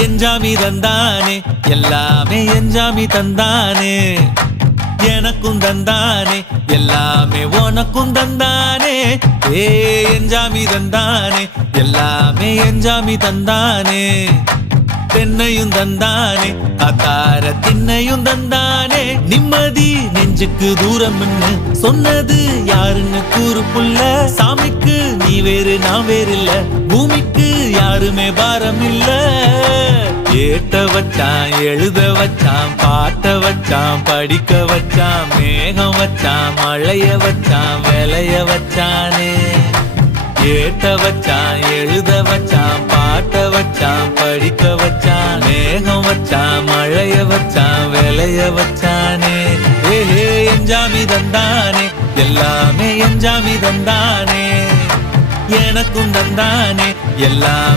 எஞ்சாமி தந்தானே எல்லாமே எஞ்சாமி தந்தானே எனக்கும் தந்தானே எல்லாமே உனக்கும் தந்தானே ஏ எஞ்சாமி தந்தானே எல்லாமே எஞ்சாமி தந்தானே தென்னையும் தந்தானே காத்தார திண்ணையும் தந்தானே நிம்மதி நெஞ்சுக்கு தூரம் சொன்னது யாருன்னு கூறு புள்ள சாமிக்கு நீ வேறு நான் வேறு இல்ல பூமிக்கு யாருமே பாரம் இல்ல ஏத்த வச்சான் எழுத வச்சான் பாட்ட வச்சான் படிக்க வச்சான் மேகம் வச்சான் மழைய வச்சான் விளைய வச்சானே ஏத்த வச்சான் எழுத வச்சான் பாட்ட வச்சான் படிக்க வச்சான் மேகம் வச்சான் மழைய வச்சான் விளைய வச்சானே ஏஹே எஞ்சாமி தந்தானே எல்லாமே எஞ்சாமி தந்தானே எனக்கும் தந்தானே எல்லாம்